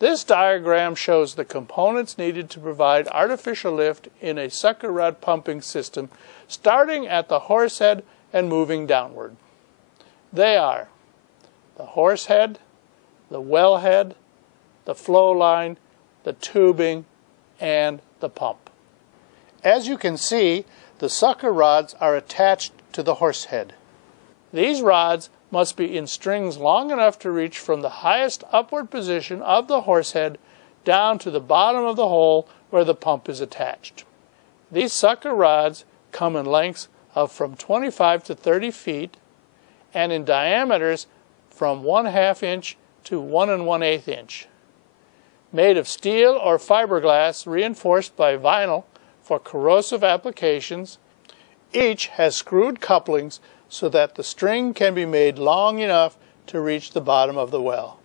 This diagram shows the components needed to provide artificial lift in a sucker rod pumping system, starting at the horse head and moving downward. They are the horse head, the well head, the flow line, the tubing, and the pump. As you can see, the sucker rods are attached to the horse head. These rods must be in strings long enough to reach from the highest upward position of the horse head down to the bottom of the hole where the pump is attached. These sucker rods come in lengths of from 25 to 30 feet and in diameters from 1/2 inch to 1 1/8 inch. Made of steel or fiberglass reinforced by vinyl for corrosive applications, each has screwed couplings so that the string can be made long enough to reach the bottom of the well.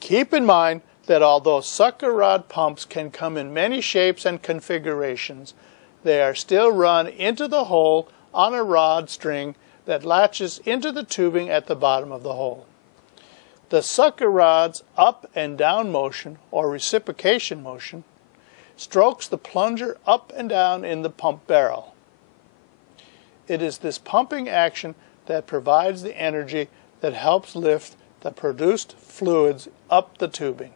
Keep in mind that although sucker rod pumps can come in many shapes and configurations, they are still run into the hole on a rod string that latches into the tubing at the bottom of the hole. The sucker rod's up and down motion, or reciprocation motion, strokes the plunger up and down in the pump barrel. It is this pumping action that provides the energy that helps lift the produced fluids up the tubing.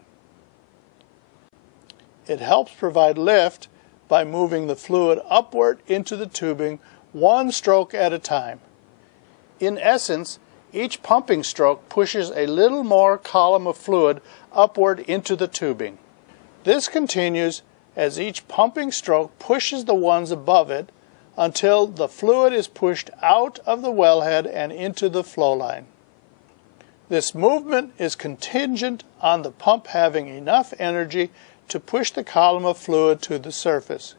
It helps provide lift by moving the fluid upward into the tubing one stroke at a time. In essence, each pumping stroke pushes a little more column of fluid upward into the tubing. This continues as each pumping stroke pushes the ones above it until the fluid is pushed out of the wellhead and into the flow line. This movement is contingent on the pump having enough energy to push the column of fluid to the surface.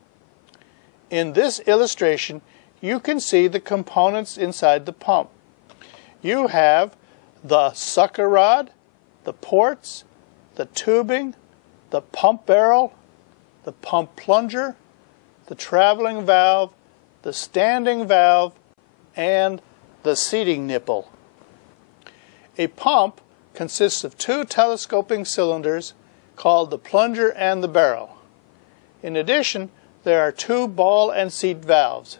In this illustration, you can see the components inside the pump. You have the sucker rod, the ports, the tubing, the pump barrel, the pump plunger, the traveling valve, the standing valve, and the seating nipple. A pump consists of two telescoping cylinders called the plunger and the barrel. In addition, there are two ball and seat valves.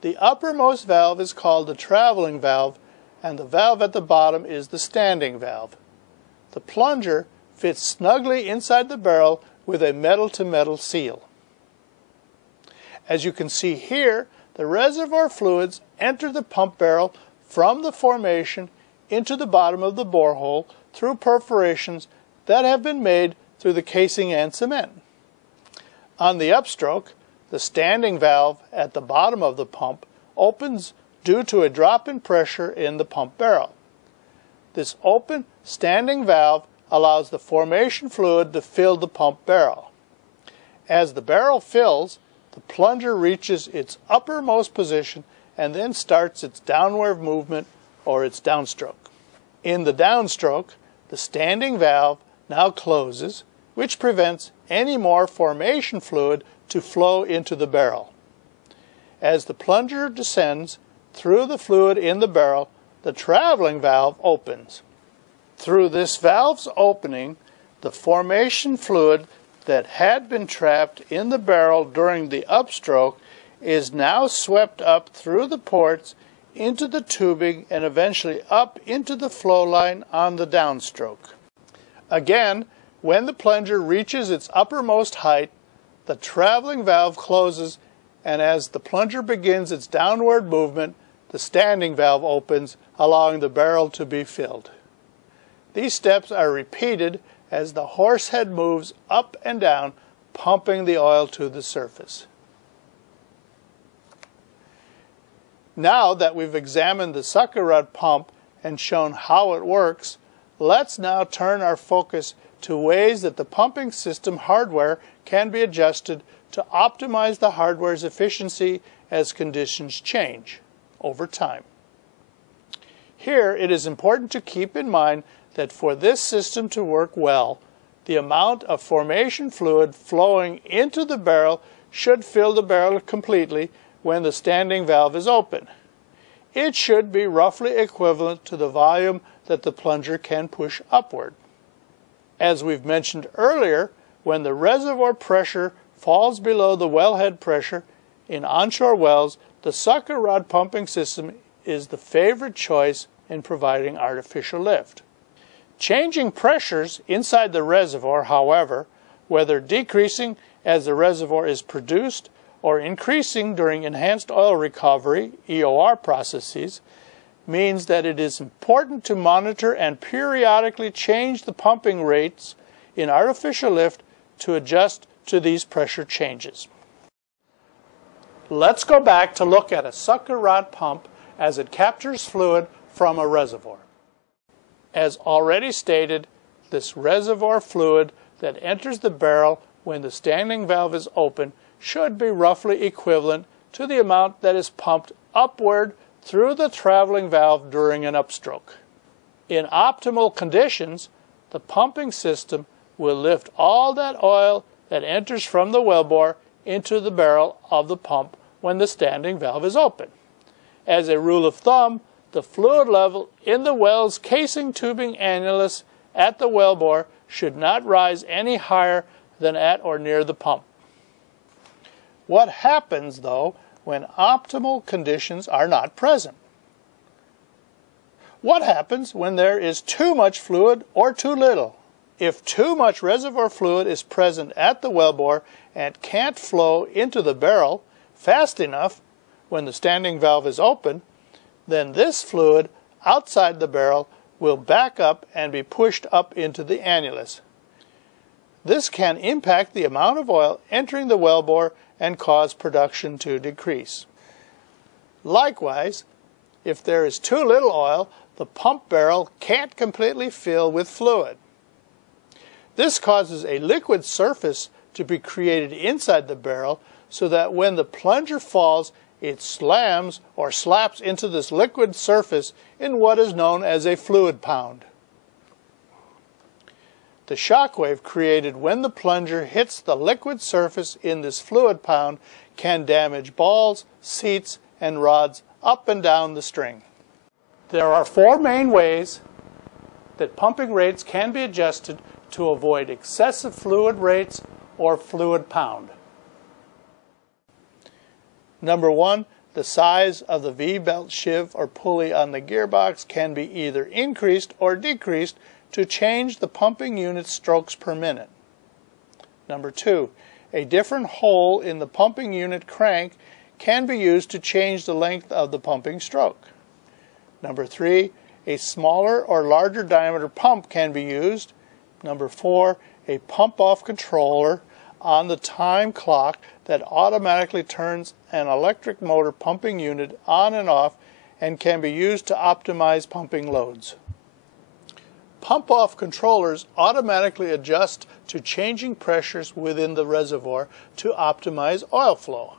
The uppermost valve is called the traveling valve, and the valve at the bottom is the standing valve. The plunger fits snugly inside the barrel with a metal-to-metal seal. As you can see here, the reservoir fluids enter the pump barrel from the formation into the bottom of the borehole through perforations that have been made through the casing and cement. On the upstroke, the standing valve at the bottom of the pump opens due to a drop in pressure in the pump barrel. This open standing valve allows the formation fluid to fill the pump barrel. As the barrel fills, the plunger reaches its uppermost position and then starts its downward movement or its downstroke. In the downstroke, the standing valve now closes, which prevents any more formation fluid to flow into the barrel. As the plunger descends through the fluid in the barrel, the traveling valve opens. Through this valve's opening, the formation fluid that had been trapped in the barrel during the upstroke is now swept up through the ports into the tubing and eventually up into the flow line on the downstroke. Again, when the plunger reaches its uppermost height, the traveling valve closes, and as the plunger begins its downward movement, the standing valve opens, allowing the barrel to be filled. These steps are repeated as the horse head moves up and down, pumping the oil to the surface. Now that we've examined the sucker rod pump and shown how it works, let's now turn our focus to ways that the pumping system hardware can be adjusted to optimize the hardware's efficiency as conditions change over time. Here, it is important to keep in mind that for this system to work well, the amount of formation fluid flowing into the barrel should fill the barrel completely when the standing valve is open. It should be roughly equivalent to the volume that the plunger can push upward. As we've mentioned earlier, when the reservoir pressure falls below the wellhead pressure in onshore wells, the sucker rod pumping system is the favorite choice in providing artificial lift. Changing pressures inside the reservoir, however, whether decreasing as the reservoir is produced or increasing during enhanced oil recovery (EOR) processes, means that it is important to monitor and periodically change the pumping rates in artificial lift to adjust to these pressure changes. Let's go back to look at a sucker rod pump as it captures fluid from a reservoir. As already stated, this reservoir fluid that enters the barrel when the standing valve is open should be roughly equivalent to the amount that is pumped upward through the traveling valve during an upstroke. In optimal conditions, the pumping system will lift all that oil that enters from the wellbore into the barrel of the pump when the standing valve is open. As a rule of thumb, the fluid level in the well's casing tubing annulus at the wellbore should not rise any higher than at or near the pump. What happens, though, when optimal conditions are not present? What happens when there is too much fluid or too little? If too much reservoir fluid is present at the wellbore and can't flow into the barrel fast enough when the standing valve is open, then this fluid outside the barrel will back up and be pushed up into the annulus. This can impact the amount of oil entering the wellbore and cause production to decrease. Likewise, if there is too little oil, the pump barrel can't completely fill with fluid. This causes a liquid surface to be created inside the barrel so that when the plunger falls, it slams or slaps into this liquid surface in what is known as a fluid pound. The shock wave created when the plunger hits the liquid surface in this fluid pound can damage balls, seats, and rods up and down the string. There are four main ways that pumping rates can be adjusted to avoid excessive fluid rates or fluid pound. Number one, the size of the V-belt sheave or pulley on the gearbox can be either increased or decreased to change the pumping unit's strokes per minute. Number two, a different hole in the pumping unit crank can be used to change the length of the pumping stroke. Number three, a smaller or larger diameter pump can be used. Number four, a pump-off controller on the time clock that automatically turns an electric motor pumping unit on and off and can be used to optimize pumping loads. Pump-off controllers automatically adjust to changing pressures within the reservoir to optimize oil flow.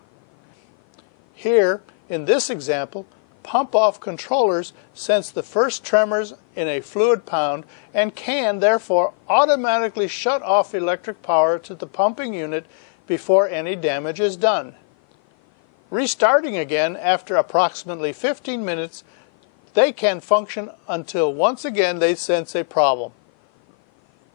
Here, in this example, pump-off controllers sense the first tremors in a fluid pound and can, therefore, automatically shut off electric power to the pumping unit before any damage is done. Restarting again after approximately 15 minutes, they can function until once again they sense a problem.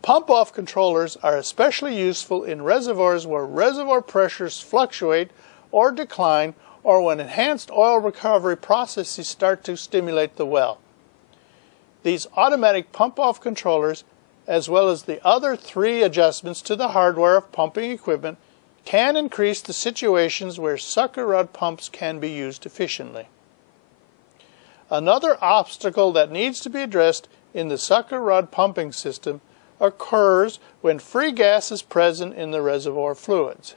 Pump-off controllers are especially useful in reservoirs where reservoir pressures fluctuate or decline, or when enhanced oil recovery processes start to stimulate the well. These automatic pump-off controllers, as well as the other three adjustments to the hardware of pumping equipment, can increase the situations where sucker rod pumps can be used efficiently. Another obstacle that needs to be addressed in the sucker rod pumping system occurs when free gas is present in the reservoir fluids.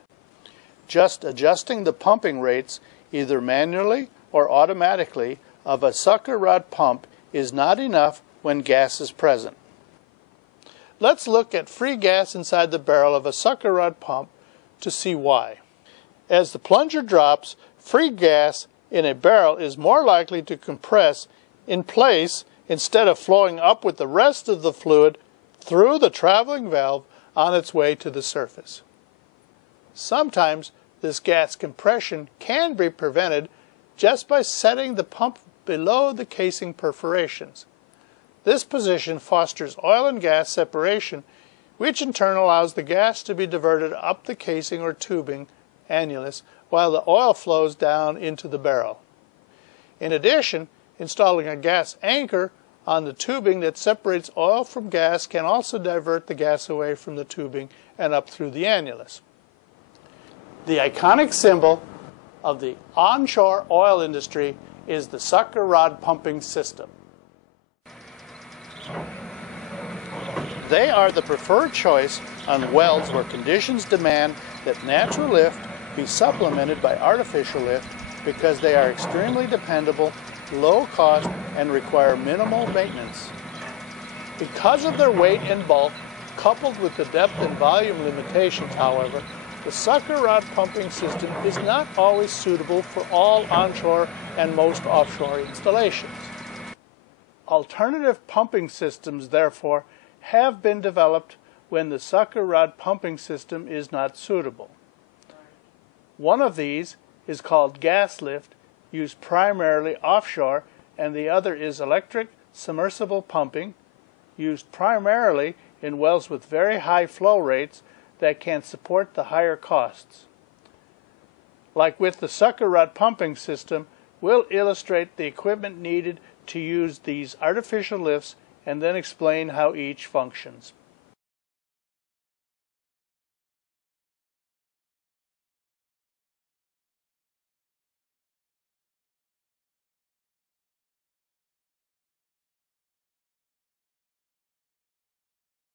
Just adjusting the pumping rates, either manually or automatically, of a sucker rod pump is not enough when gas is present. Let's look at free gas inside the barrel of a sucker rod pump to see why. As the plunger drops, free gas in a barrel is more likely to compress in place instead of flowing up with the rest of the fluid through the traveling valve on its way to the surface. Sometimes this gas compression can be prevented just by setting the pump below the casing perforations. This position fosters oil and gas separation, which in turn allows the gas to be diverted up the casing or tubing annulus while the oil flows down into the barrel. In addition, installing a gas anchor on the tubing that separates oil from gas can also divert the gas away from the tubing and up through the annulus. The iconic symbol of the onshore oil industry is the sucker rod pumping system. They are the preferred choice on wells where conditions demand that natural lift be supplemented by artificial lift because they are extremely dependable, low cost, and require minimal maintenance. Because of their weight and bulk, coupled with the depth and volume limitations, however, the sucker rod pumping system is not always suitable for all onshore and most offshore installations. Alternative pumping systems, therefore, have been developed when the sucker rod pumping system is not suitable. One of these is called gas lift, used primarily offshore, and the other is electric submersible pumping, used primarily in wells with very high flow rates that can support the higher costs. Like with the sucker rod pumping system, we'll illustrate the equipment needed to use these artificial lifts and then explain how each functions.